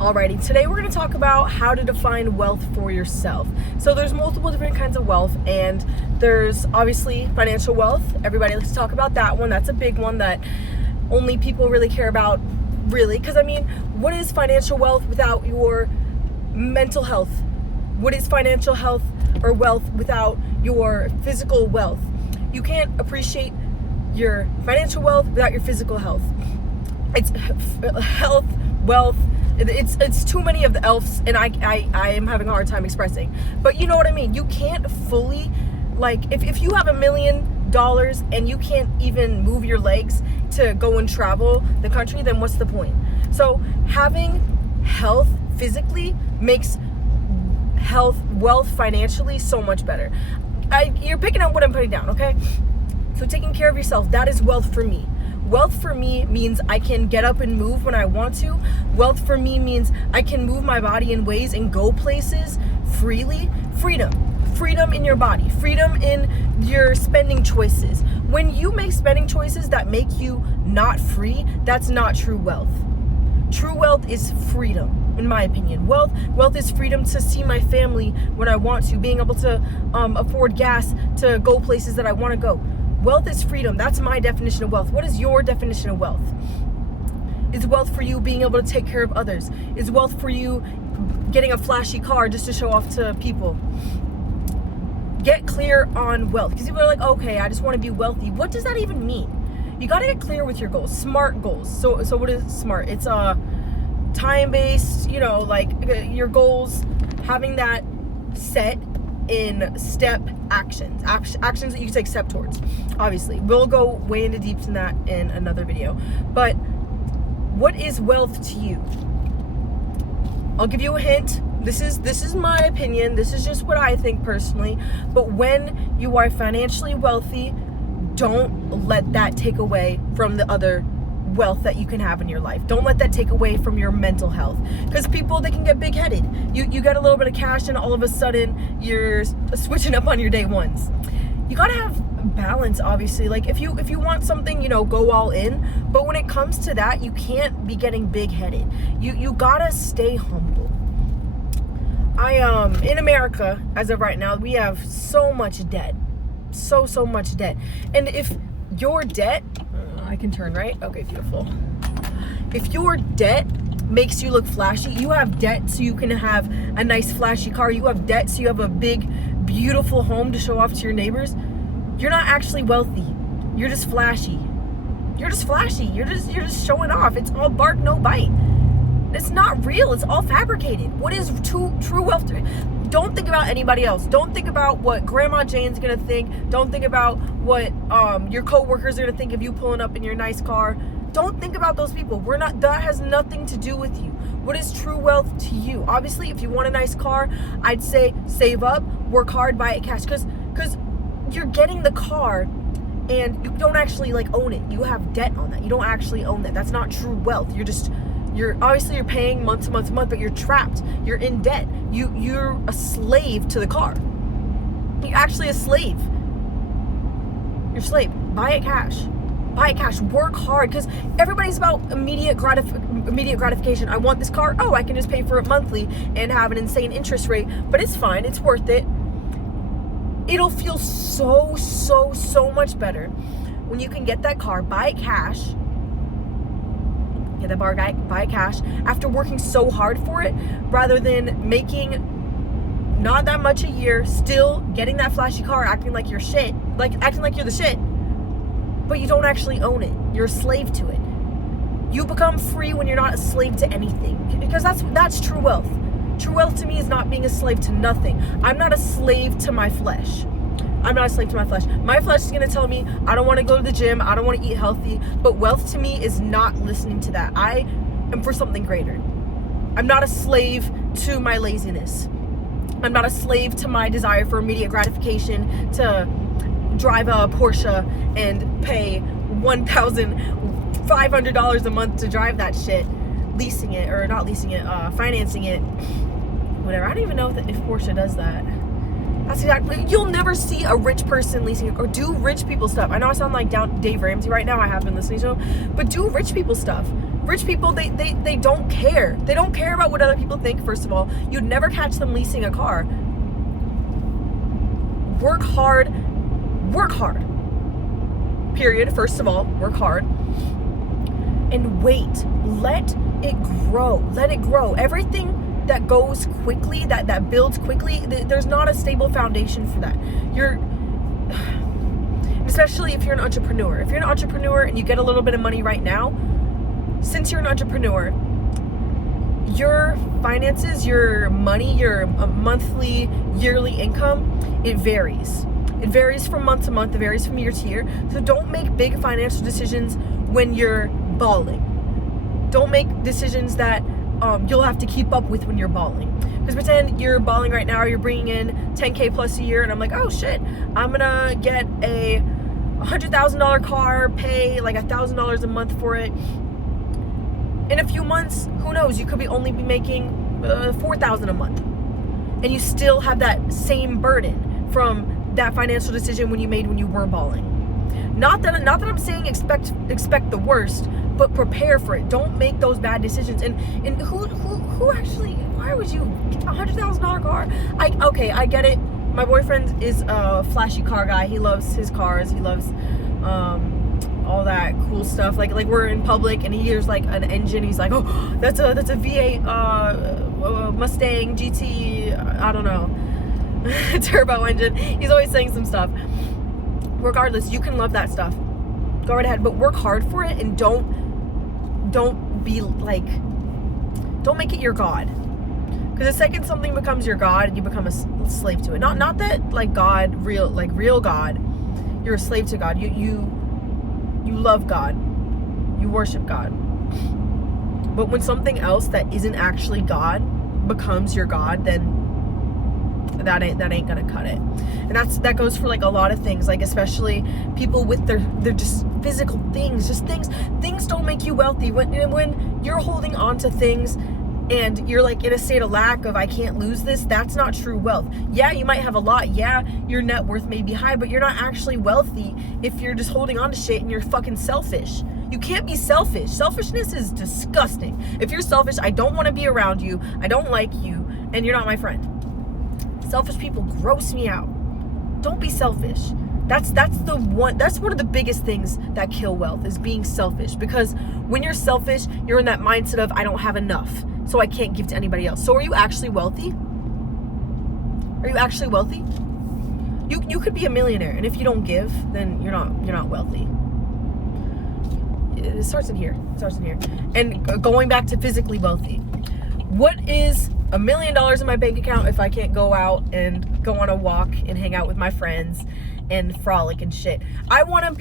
Alrighty, today we're going to talk about how to define wealth for yourself. So there's multiple different kinds of wealth, and there's obviously financial wealth. Everybody likes to talk about that one. That's a big one that only people really care about, really. Because I mean, what is financial wealth without your mental health? What is financial health or wealth without your physical wealth? You can't appreciate your financial wealth without your physical health. It's health, wealth. It's too many of the elves, and I am having a hard time expressing. But you know what I mean? You can't fully, like, if you have $1 million and you can't even move your legs to go and travel the country, then what's the point? So having health physically makes wealth financially so much better. You're picking up what I'm putting down, okay? So taking care of yourself, that is wealth for me. Wealth for me means I can get up and move when I want to. Wealth for me means I can move my body in ways and go places freely. Freedom in your body. Freedom in your spending choices. When you make spending choices that make you not free, that's not true wealth. True wealth is freedom, in my opinion. Wealth is freedom to see my family when I want to, being able to afford gas to go places that I want to go. Wealth is freedom. That's my definition of wealth. What is your definition of wealth? Is wealth for you being able to take care of others? Is wealth for you getting a flashy car just to show off to people? Get clear on wealth. Because people are like, okay, I just want to be wealthy. What does that even mean? You got to get clear with your goals. SMART goals. So what is SMART? It's time-based, like your goals, having that set in step actions that you can take step towards. Obviously, we'll go way into deep in that in another video. But what is wealth to you? I'll give you a hint. This is my opinion. This is just what I think personally. But when you are financially wealthy, don't let that take away from the other wealth that you can have in your life. Don't let that take away from your mental health, because people, they can get big-headed. You get a little bit of cash and all of a sudden you're switching up on your day ones. You gotta have balance, obviously. Like if you want something, go all in. But when it comes to that, you can't be getting big-headed. You gotta stay humble. In America, as of right now, we have so much debt. So much debt. And if your debt, I can turn, right? Okay, beautiful. If your debt makes you look flashy, you have debt so you can have a nice flashy car, you have debt so you have a big, beautiful home to show off to your neighbors, you're not actually wealthy. You're just flashy. You're just showing off. It's all bark, no bite. It's not real. It's all fabricated. What is true wealth? Don't think about anybody else. Don't think about what Grandma Jane's gonna think. Don't think about what your coworkers are gonna think of you pulling up in your nice car. Don't think about those people. That has nothing to do with you. What is true wealth to you? Obviously, if you want a nice car, I'd say save up, work hard, buy it cash. Because you're getting the car and you don't actually own it. You have debt on that. You don't actually own that. That's not true wealth. You're obviously paying month to month, but you're trapped. You're in debt. You're a slave to the car. You're actually a slave. You're a slave. Buy it cash. Work hard, because everybody's about immediate gratification. I want this car. Oh, I can just pay for it monthly and have an insane interest rate, but it's fine. It's worth it. It'll feel so much better when you can get that car, buy it cash. Get that bar guy, buy cash after working so hard for it, rather than making not that much a year, still getting that flashy car, acting like you're shit, acting like you're the shit, but you don't actually own it. You're a slave to it. You become free when you're not a slave to anything, because that's true wealth. True wealth to me is not being a slave to nothing. I'm not a slave to my flesh. My flesh is going to tell me I don't want to go to the gym, I don't want to eat healthy, but wealth to me is not listening to that. I am for something greater. I'm not a slave to my laziness. I'm not a slave to my desire for immediate gratification, to drive a Porsche and pay $1,500 a month to drive that shit, financing it, whatever. I don't even know if Porsche does that. That's exactly. You'll never see a rich person leasing it or do rich people stuff. I know I sound like Dave Ramsey right now. I have been listening to him, but do rich people stuff. Rich people, they don't care. They don't care about what other people think, first of all. You'd never catch them leasing a car. Work hard. Work hard. Period. First of all, work hard. And wait. Let it grow. Let it grow. Everything that goes quickly, that builds quickly, there's not a stable foundation for that. Especially if you're an entrepreneur. If you're an entrepreneur and you get a little bit of money right now, since you're an entrepreneur, your finances, your money, your monthly, yearly income, it varies. It varies from month to month. It varies from year to year. So don't make big financial decisions when you're balling. Don't make decisions that you'll have to keep up with when you're balling. Because pretend you're balling right now, you're bringing in $10K plus a year, and I'm like, oh shit, I'm gonna get a $100,000 car, pay like $1,000 a month for it. In a few months, who knows, you could only be making $4,000 a month. And you still have that same burden from that financial decision when you were balling. Not that I'm saying expect the worst, but prepare for it. Don't make those bad decisions. And who actually, why would you get a $100,000 car? I get it. My boyfriend is a flashy car guy. He loves his cars. He loves all that cool stuff. Like we're in public and he hears like an engine. He's like, oh, that's a V8 Mustang GT. I don't know, turbo engine. He's always saying some stuff. Regardless, you can love that stuff. Go right ahead, but work hard for it, and don't be like, don't make it your god. Because the second something becomes your god, you become a slave to it. Not that like God, real God, you're a slave to God. You love God, you worship God. But when something else that isn't actually God becomes your god, then that ain't gonna cut it. And that goes for like a lot of things, like especially people with their just physical things, just things don't make you wealthy. When you're holding on to things and you're like in a state of lack of, I can't lose this, that's not true wealth. Yeah, you might have a lot. Yeah, your net worth may be high, but you're not actually wealthy if you're just holding on to shit and you're fucking selfish. You can't be selfish. Selfishness is disgusting. If you're selfish, I don't want to be around you, I don't like you, and you're not my friend. Selfish people gross me out. Don't be selfish. That's one of the biggest things that kill wealth, is being selfish. Because when you're selfish, you're in that mindset of, I don't have enough, so I can't give to anybody else. So are you actually wealthy? Are you actually wealthy? You could be a millionaire, and if you don't give, then you're not wealthy. It starts in here. And going back to physically wealthy, what is $1 million in my bank account if I can't go out and go on a walk and hang out with my friends and frolic and shit? I want to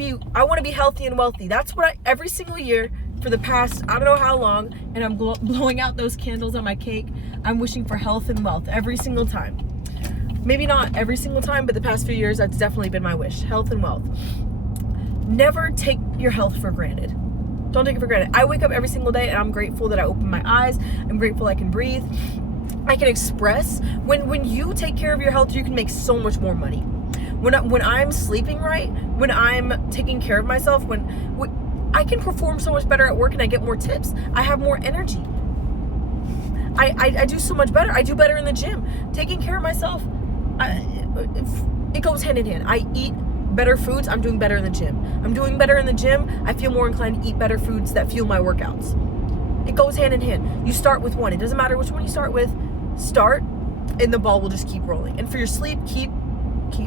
be healthy and wealthy. That's what every single year for the past, I don't know how long, and I'm blowing out those candles on my cake, I'm wishing for health and wealth every single time. Maybe not every single time, but the past few years, that's definitely been my wish. Health and wealth. Never take your health for granted. Don't take it for granted. I wake up every single day and I'm grateful that I open my eyes. I'm grateful I can breathe. I can express. When you take care of your health, you can make so much more money. When I'm sleeping right, when I'm taking care of myself, when I can perform so much better at work and I get more tips. I have more energy. I do so much better. I do better in the gym. Taking care of myself, it goes hand in hand. I eat better foods, I'm doing better in the gym. I'm doing better in the gym, I feel more inclined to eat better foods that fuel my workouts. It goes hand in hand. You start with one. It doesn't matter which one you start with. Start, and the ball will just keep rolling. And for your sleep, keep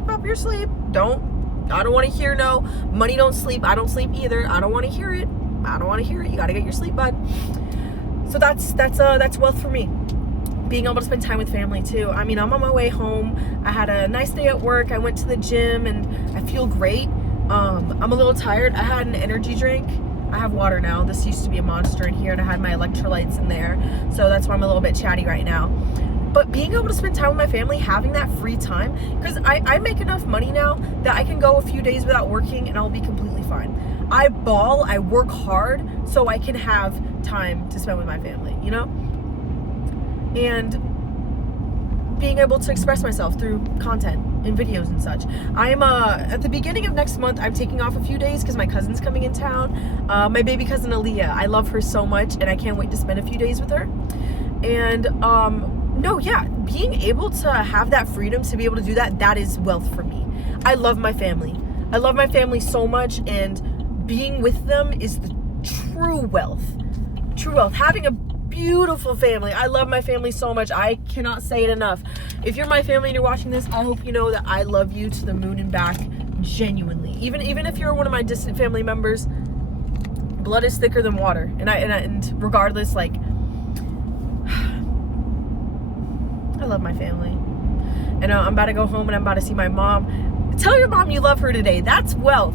up your sleep. I don't want to hear no, money don't sleep. I don't sleep either. I don't want to hear it. You got to get your sleep, bud. So that's wealth for me. Being able to spend time with family too. I mean, I'm on my way home. I had a nice day at work. I went to the gym and I feel great. I'm a little tired. I had an energy drink. I have water now. This used to be a Monster in here, and I had my electrolytes in there. So that's why I'm a little bit chatty right now. But being able to spend time with my family, having that free time, because I make enough money now that I can go a few days without working and I'll be completely fine. I ball, I work hard so I can have time to spend with my family, you know? And being able to express myself through content. in videos and such. I'm at the beginning of next month, I'm taking off a few days because my cousin's coming in town. My baby cousin Aaliyah, I love her so much, and I can't wait to spend a few days with her. And no, yeah, being able to have that freedom to be able to do that, that is wealth for me. I love my family. I love my family so much, and being with them is the true wealth. True wealth. Having a beautiful family. I love my family so much. I cannot say it enough. If you're my family and you're watching this, I hope you know that I love you to the moon and back, genuinely. Even if you're one of my distant family members, blood is thicker than water. And regardless, like, I love my family. And I'm about to go home and I'm about to see my mom. Tell your mom you love her today. That's wealth.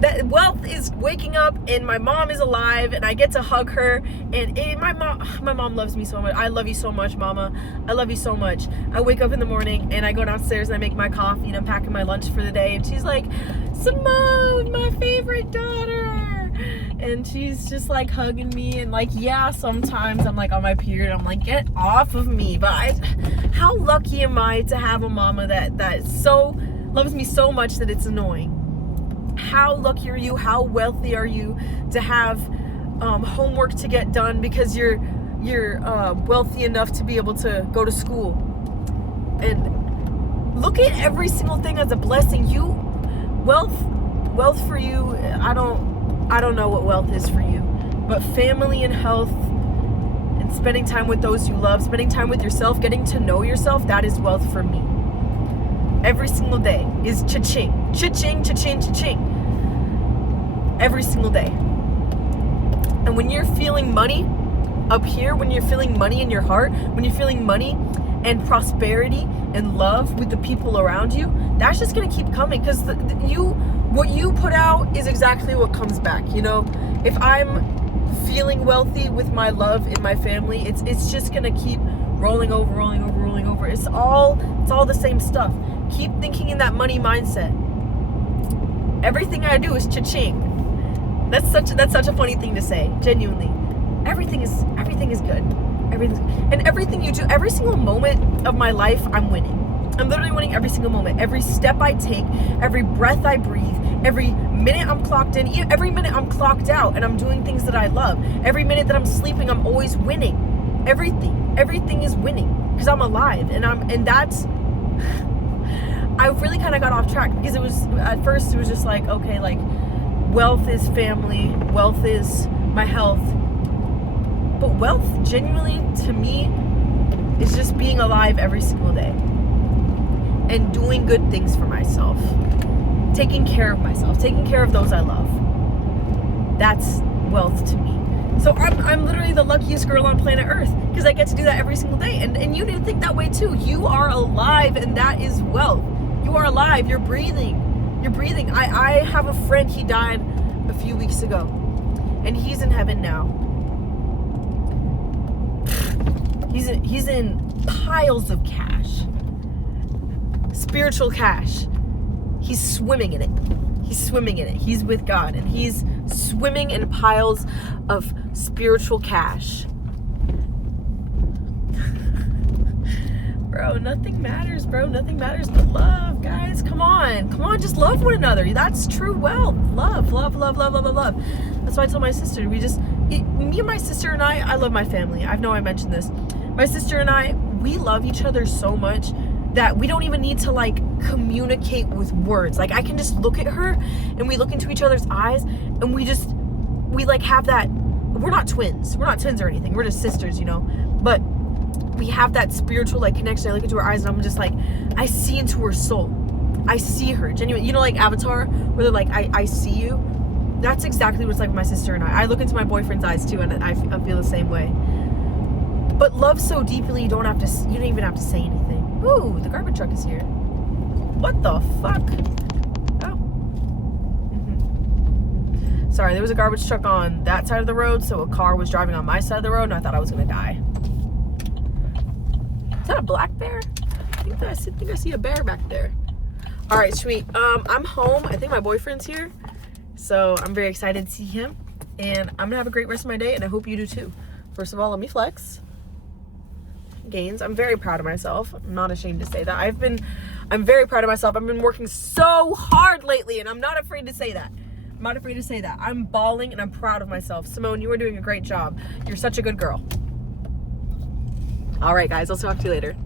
That wealth is waking up and my mom is alive and I get to hug her, and my mom loves me so much. I love you so much, Mama. I love you so much. I wake up in the morning and I go downstairs and I make my coffee and I'm packing my lunch for the day, and she's like, Simone, my favorite daughter. And she's just like hugging me, and like, yeah, sometimes I'm like on my period, I'm like, get off of me. But how lucky am I to have a mama that so loves me so much that it's annoying. How lucky are you? How wealthy are you to have homework to get done because you're wealthy enough to be able to go to school? And look at every single thing as a blessing. Wealth for you, I don't know what wealth is for you, but family and health and spending time with those you love, spending time with yourself, getting to know yourself, that is wealth for me. Every single day is cha-ching, cha-ching, cha-ching, cha-ching. Every single day. And when you're feeling money up here, when you're feeling money in your heart, when you're feeling money and prosperity and love with the people around you, that's just gonna keep coming, because what you put out is exactly what comes back. You know, if I'm feeling wealthy with my love in my family, it's just gonna keep rolling over. It's all the same stuff. Keep thinking in that money mindset. Everything I do is cha-ching. That's such a funny thing to say. Genuinely, everything is good. Everything you do, every single moment of my life, I'm winning. I'm literally winning every single moment. Every step I take, every breath I breathe, every minute I'm clocked in, every minute I'm clocked out, and I'm doing things that I love. Every minute that I'm sleeping, I'm always winning. Everything is winning because I'm alive, and that's. I really kind of got off track because at first it was just like, okay, like, wealth is family, wealth is my health. But wealth, genuinely, to me, is just being alive every single day and doing good things for myself, taking care of myself, taking care of those I love. That's wealth to me. So I'm literally the luckiest girl on planet Earth because I get to do that every single day. And you need to think that way too. You are alive, and that is wealth. You are alive. You're breathing. I have a friend, he died a few weeks ago, and he's in heaven now. He's in piles of cash. Spiritual cash. He's swimming in it. He's with God, and he's swimming in piles of spiritual cash. Bro, nothing matters but love, guys. Come on, just love one another. That's true wealth. Love. That's why I told my sister, me and my sister and I love my family. I know I mentioned this. My sister and I, we love each other so much that we don't even need to like communicate with words. Like, I can just look at her and we look into each other's eyes and we like have that. We're not twins or anything, we're just sisters, you know, but we have that spiritual like connection. I look into her eyes and I'm just like, I see into her soul. I see her genuinely, you know, like Avatar, where they're like, I see you. That's exactly what it's like with my sister and I look into my boyfriend's eyes too, and I feel the same way. But love so deeply, you don't even have to say anything. Ooh, the garbage truck is here. What the fuck? Oh. Sorry, there was a garbage truck on that side of the road, so a car was driving on my side of the road, and I thought I was gonna die. Is that a black bear? I think I see a bear back there. All right, sweet. I'm home. I think my boyfriend's here, so I'm very excited to see him, and I'm gonna have a great rest of my day, and I hope you do too. First of all, let me flex. Gains. I'm very proud of myself. I'm not ashamed to say that. I'm very proud of myself. I've been working so hard lately, and I'm not afraid to say that. I'm not afraid to say that. I'm bawling and I'm proud of myself. Simone, you are doing a great job. You're such a good girl. All right, guys, I'll talk to you later.